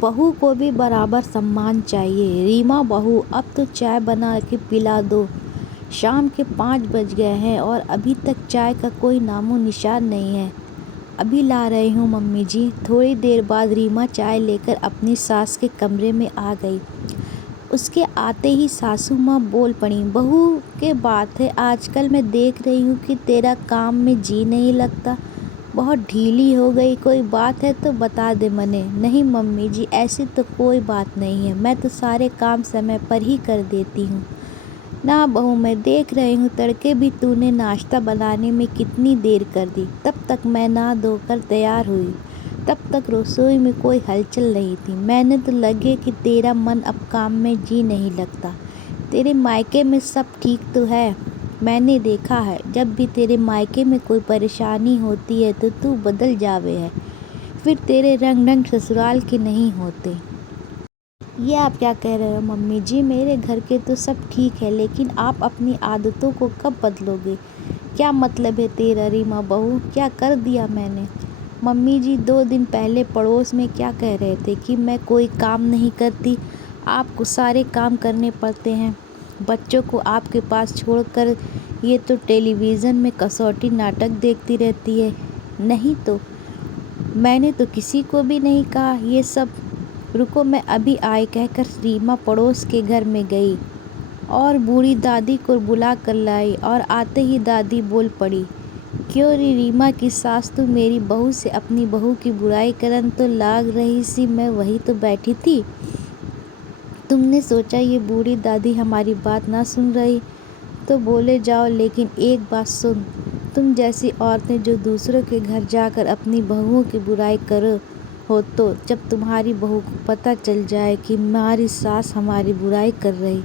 बहू को भी बराबर सम्मान चाहिए। रीमा बहू, अब तो चाय बना के पिला दो। शाम के 5 बज गए हैं और अभी तक चाय का कोई नामो निशान नहीं है। अभी ला रही हूँ मम्मी जी। थोड़ी देर बाद रीमा चाय लेकर अपनी सास के कमरे में आ गई। उसके आते ही सासू माँ बोल पड़ी, बहू के बात है, आजकल मैं देख रही हूँ कि तेरा काम में जी नहीं लगता, बहुत ढीली हो गई। कोई बात है तो बता दे मने। नहीं मम्मी जी, ऐसी तो कोई बात नहीं है, मैं तो सारे काम समय पर ही कर देती हूँ ना बहू। मैं देख रही हूँ तड़के भी तूने नाश्ता बनाने में कितनी देर कर दी। तब तक मैं नहा धोकर तैयार हुई, तब तक रसोई में कोई हलचल नहीं थी। मैंने तो लगे कि तेरा मन अब काम में जी नहीं लगता। तेरे मायके में सब ठीक तो है? मैंने देखा है जब भी तेरे मायके में कोई परेशानी होती है तो तू बदल जावे है, फिर तेरे रंग ढंग ससुराल के नहीं होते। ये आप क्या कह रहे हो मम्मी जी? मेरे घर के तो सब ठीक है, लेकिन आप अपनी आदतों को कब बदलोगे? क्या मतलब है तेरा रीमा बहू? क्या कर दिया मैंने? मम्मी जी 2 दिन पहले पड़ोस में क्या कह रहे थे कि मैं कोई काम नहीं करती, आपको सारे काम करने पड़ते हैं। बच्चों को आपके पास छोड़कर ये तो टेलीविज़न में कसौटी नाटक देखती रहती है। नहीं तो मैंने तो किसी को भी नहीं कहा ये सब। रुको मैं अभी आई, कहकर रीमा पड़ोस के घर में गई और बूढ़ी दादी को बुला कर लाई। और आते ही दादी बोल पड़ी, क्यों री रीमा की सास, तू मेरी बहू से अपनी बहू की बुराई करन तो लाग रही सी, मैं वही तो बैठी थी। तुमने सोचा ये बूढ़ी दादी हमारी बात ना सुन रही तो बोले जाओ, लेकिन एक बात सुन, तुम जैसी औरतें जो दूसरों के घर जाकर अपनी बहुओं की बुराई करो हो, तो जब तुम्हारी बहू को पता चल जाए कि हमारी सास हमारी बुराई कर रही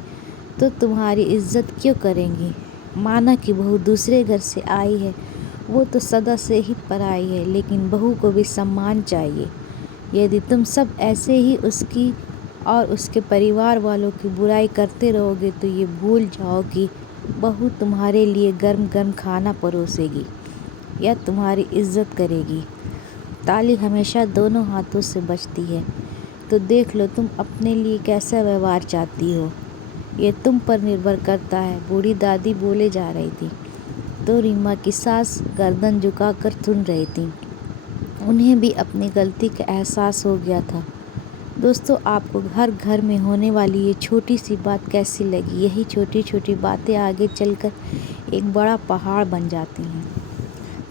तो तुम्हारी इज्जत क्यों करेंगी? माना कि बहू दूसरे घर से आई है, वो तो सदा से ही पराई है, लेकिन बहू को भी सम्मान चाहिए। यदि तुम सब ऐसे ही उसकी और उसके परिवार वालों की बुराई करते रहोगे तो ये भूल जाओ कि बहू तुम्हारे लिए गर्म गर्म खाना परोसेगी या तुम्हारी इज्जत करेगी। ताली हमेशा दोनों हाथों से बजती है, तो देख लो तुम अपने लिए कैसा व्यवहार चाहती हो, ये तुम पर निर्भर करता है। बूढ़ी दादी बोले जा रही थी तो रीमा की सास गर्दन झुकाकर सुन रही थी। उन्हें भी अपनी गलती का एहसास हो गया था। दोस्तों, आपको हर घर में होने वाली ये छोटी सी बात कैसी लगी? यही छोटी छोटी बातें आगे चलकर एक बड़ा पहाड़ बन जाती हैं।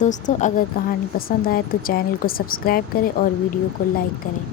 दोस्तों, अगर कहानी पसंद आए तो चैनल को सब्सक्राइब करें और वीडियो को लाइक करें।